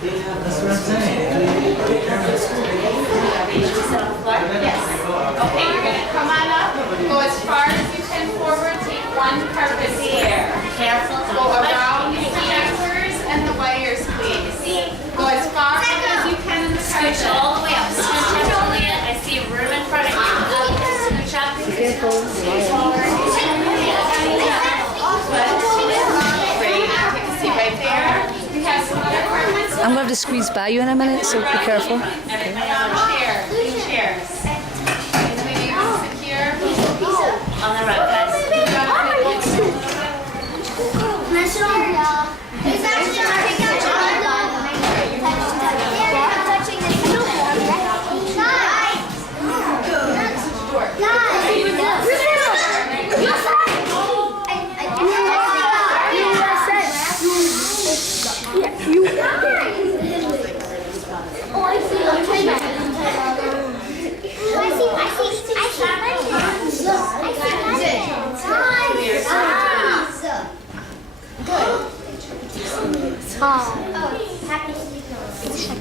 That's what I'm saying. Yes. Okay, you're going to come on up, go as far as you can forward, take one carpet here. Careful. Go around the anchors and the wires, please. Go as far as you can in the carpet. Scooch all the way up. Scooch up, Julia. I see room in front of you. Scooch up. Careful. Great. Take a seat right there. We have some other carpets. I'm going to have to squeeze by you in a minute, so be careful. Everybody on chairs. Chairs. Maybe you can sit here. On the right, guys. It's actually our happy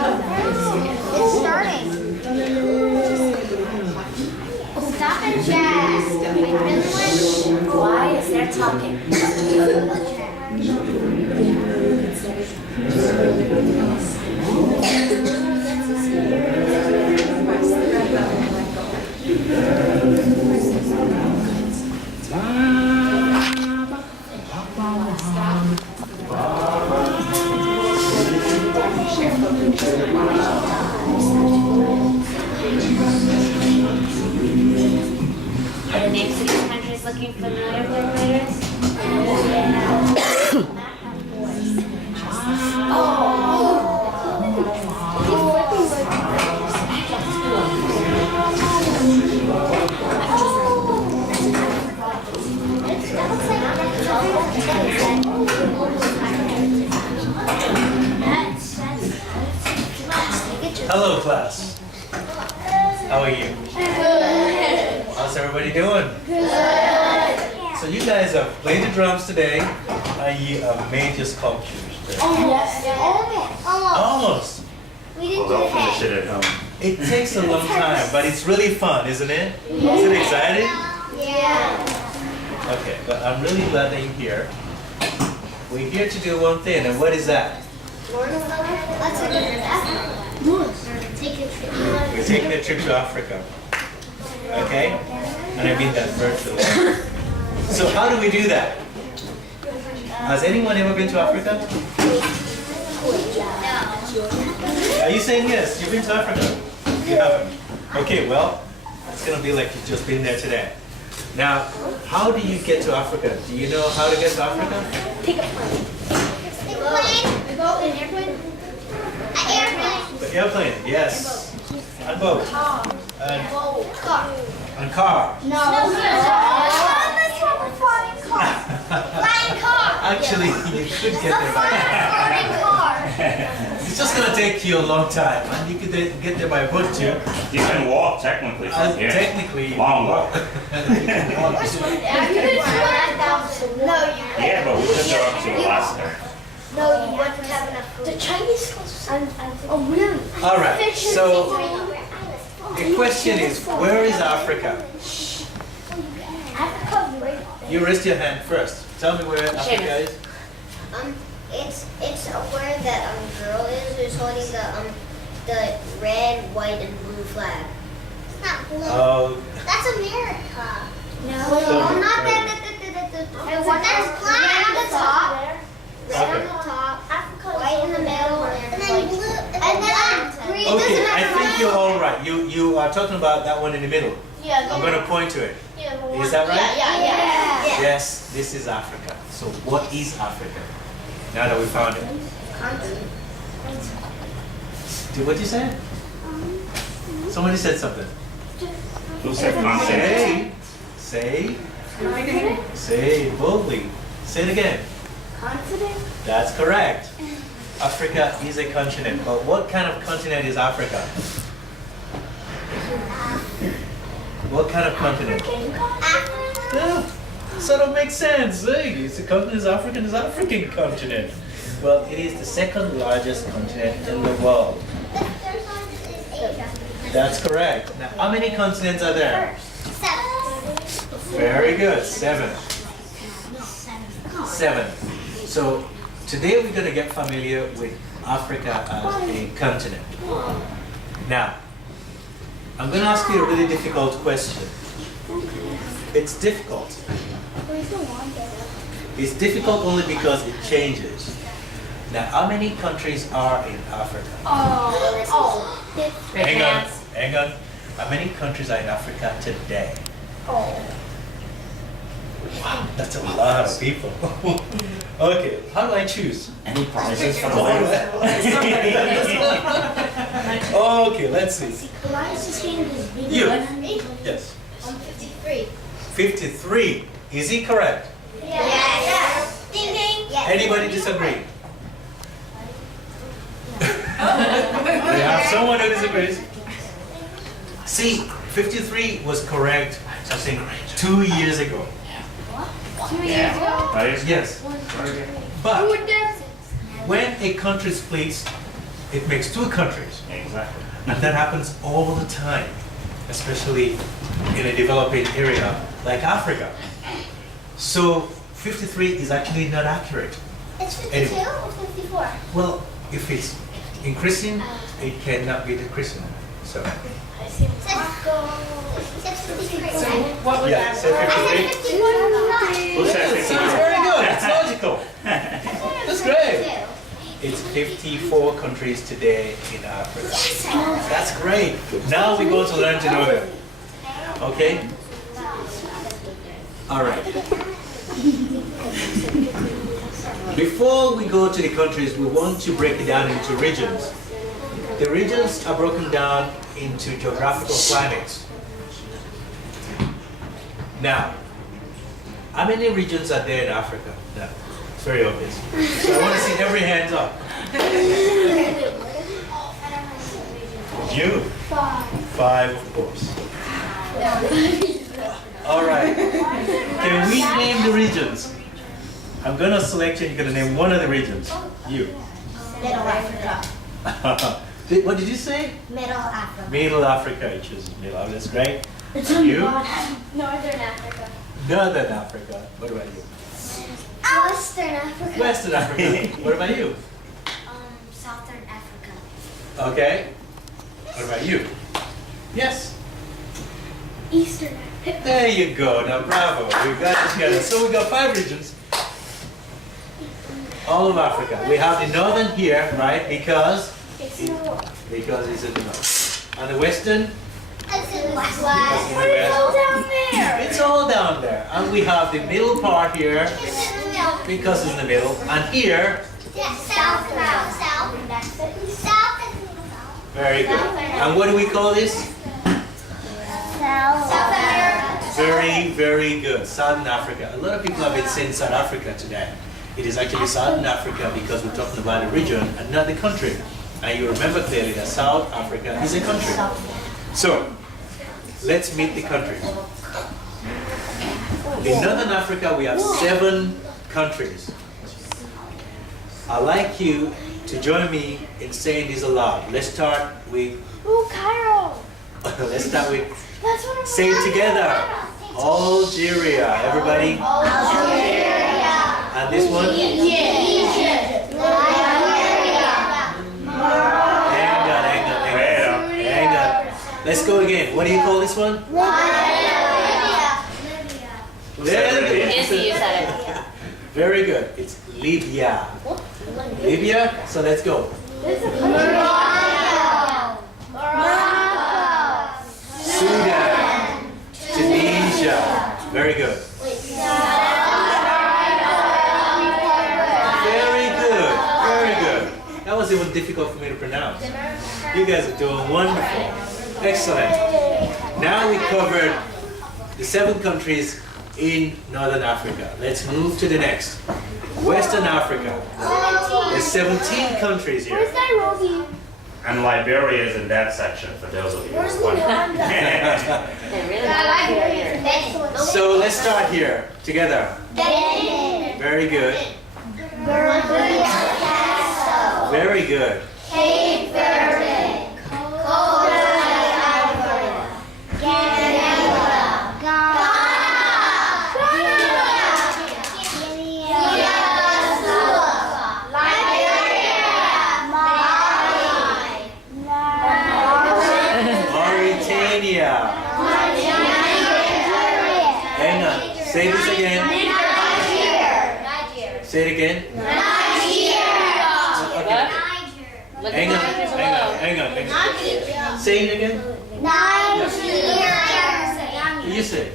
It's starting. Stop and jazz. Why is there talking? Are the names of these countries looking familiar, third graders? Hello, class. How are you? How's everybody doing? So you guys have played the drums today, and you have made your sculptures. Almost. We didn't do They'll the finish head. it at home. It takes a long time, but it's really fun, isn't it? Is it exciting? Yeah. Okay, but I'm really glad that you're here. We're here to do one thing, and what is that? Let's take a trip. We're taking a trip to Africa. Okay? And I mean that virtually. So how do we do that? Has anyone ever been to Africa? Are you saying yes? You've been to Africa? You haven't? Okay, well, it's going to be like you've just been there today. Now, how do you get to Africa? Do you know how to get to Africa? Take a plane. A boat, an airplane? An airplane. The airplane, yes. And boat. And car. No. That's what we're flying car. Flying car. Actually, you should get there by Flying car. It's just going to take you a long time. And you could get there by boat too. You can walk technically from here. Technically, you Long can walk. No, you Yeah, but we could go up to Alaska. No, you wouldn't have enough food. The Chinese schools. Oh, really? All right, so the question is, where is Africa? Africa, right? You raise your hand first. Tell me where Africa is. It's where that girl is who's holding the red, white, and blue flag. It's not blue. Oh, That's America. No, So- not that. That's black on the top. Red on Okay. the top, white in the middle, and then blue, and then green. okay, I think you're all right. You are talking about that one in the middle. Yeah. I'm going to point to it. Is that right? Yeah. Yes, this is Africa. So what is Africa? Now that we found it. What did you say? Somebody said something. Who said continent? Say it boldly. Say it again. Confident. That's correct. Africa is a continent, but what kind of continent is Africa? What kind of continent? Yeah, sort of makes sense. Hey, it's a continent, is African, is African continent. Well, it is the second largest continent in the world. That's correct. Now, how many continents are there? 7. Very good. 7. 7. So today we're going to get familiar with Africa as a continent. Now, I'm going to ask you a really difficult question. It's difficult. It's difficult only because it changes. Now, how many countries are in Africa? Hang on, hang on. How many countries are in Africa today? Wow, that's a lot of people. Okay, how do I choose? Any prizes for the winners? Okay, let's see. You. Yes. 53. 53. Is he correct? Yes. Ding ding. Yes. Anybody disagree? We have someone who disagrees. See, 53 was correct, I think, 2 years ago. 2 years ago. Yes. But when a country splits, it makes 2 countries. Exactly. And that happens all the time, especially in a developing area like Africa. So 53 is actually not accurate. It's 52 or 54? Well, if it's increasing, it cannot be decreasing. So, Let's go. 53. What was yeah, that? so 53. Who said It's 54? very good, it's logical. That's great. It's 54 countries today in Africa. That's great. Now we go to learn to know them. Okay? All right. Before we go to the countries, we want to break it down into regions. The regions are broken down into geographical climates. Now, how many regions are there in Africa? No, it's very obvious. So I want to see every hands up. You? 5, of course. All right. Can we name the regions? I'm going to select you. You're going to name one of the regions. You. Middle Africa. What did you say? Middle Africa. Middle Africa. You choose Middle Africa. That's great. You? Northern Africa. Northern Africa. What about you? Western Africa. Western Africa. What about you? Southern Africa. Okay. What about you? Yes. Eastern Africa. There you go. Now, bravo. We got it together. So we got 5 regions. All of Africa. We have the northern here, right? Because it's in the north. And the western? It's in the west. Because it's in the west. down there. It's all down there. And we have the middle part here It's in the middle. because it's in the middle. And here, Yes, south. South. South. South. very good. And what do we call this? South America. Very, very good. Southern Africa. A lot of people have been saying South Africa today. It is actually Southern Africa because we're talking about the region and not the country. And you remember clearly that South Africa is a country. So, let's meet the countries. In Northern Africa, we have 7 countries. I'd like you to join me in saying this aloud. Let's start with, Cairo. let's start with, That's what I'm say it together. Algeria. Everybody? Algeria. And this one? Egypt. Nigeria. Hang on. Let's go again. What do you call this one? Izzy, you said it. Very good. It's Libya. Libya? So let's go. Sudan. Tunisia. Very good. Very good. Very good. That was even difficult for me to pronounce. You guys are doing wonderful. Excellent. Now we covered the 7 countries in Northern Africa. Let's move to the next. Western Africa. There's 17 countries here. Nairobi? And Liberia is in that section, for those of you who are wondering. So let's start here together. Very good. Very good. Cape Verde, Costa Rica, Canada, Ghana, Mauritania. Hang on. Say this again. Say it again. Okay. Hang on. Say it again. You say it.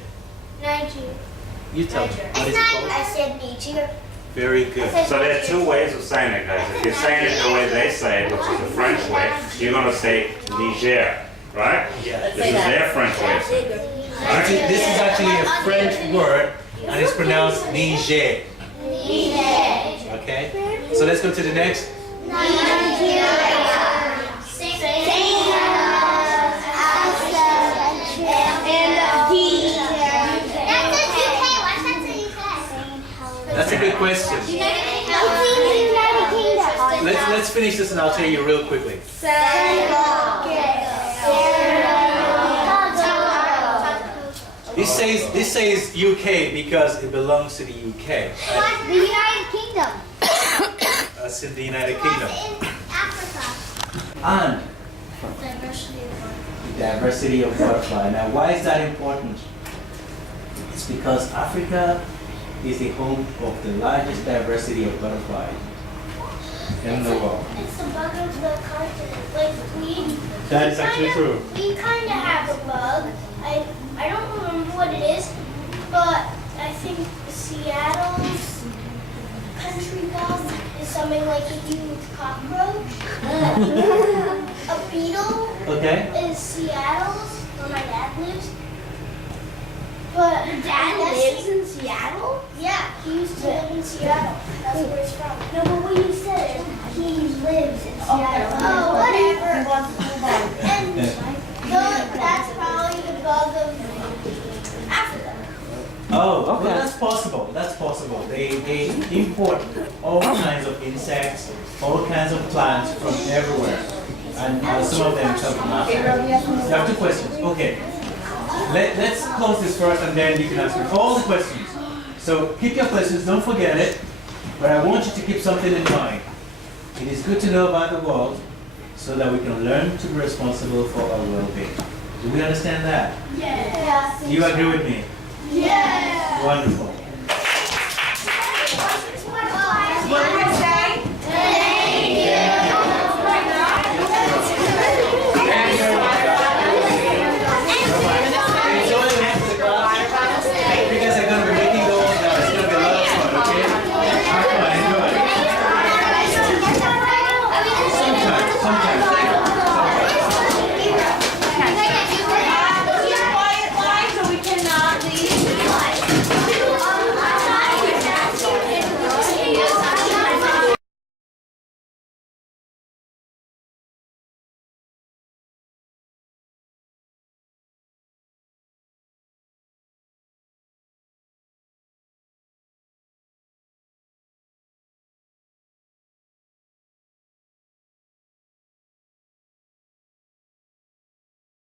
You tell me. What is it called? I said Niger. Very good. So there are two ways of saying it, guys. If you're saying it the way they say it, which is the French way, you're going to say Niger, right? Yeah. This is their French way of saying it. This is actually a French word, and it's pronounced Niger. Okay? So let's go to the next. That's a good question. Let's finish this and I'll tell you real quickly. This says UK because it belongs to the UK. The United Kingdom. That's in the United Kingdom. Africa. And Diversity of diversity of butterfly. Now, why is that important? It's because Africa is the home of the largest diversity of butterfly in the world. It's the bug of the continent. Like That is actually true. We kind of have a bug. I don't remember what it is, but I think Seattle's country bug is something like a huge cockroach. A beetle Okay? is Seattle's, where my dad lives. But your dad lives in Seattle? Yeah, he used to live in Seattle. That's where he's from. No, but what you said is he lives in Seattle. Oh, whatever. And that's probably the bug of Africa. Oh, well, that's possible. That's possible. They import all kinds of insects, all kinds of plants from everywhere. And some of them come from Africa. You have two questions. Okay. Let's close this first and then you can ask me all the questions. So keep your questions, don't forget it. But I want you to keep something in mind. It is good to know about the world so that we can learn to be responsible for our well-being. Do we understand that? Yes. Do you agree with me? Yes. Wonderful.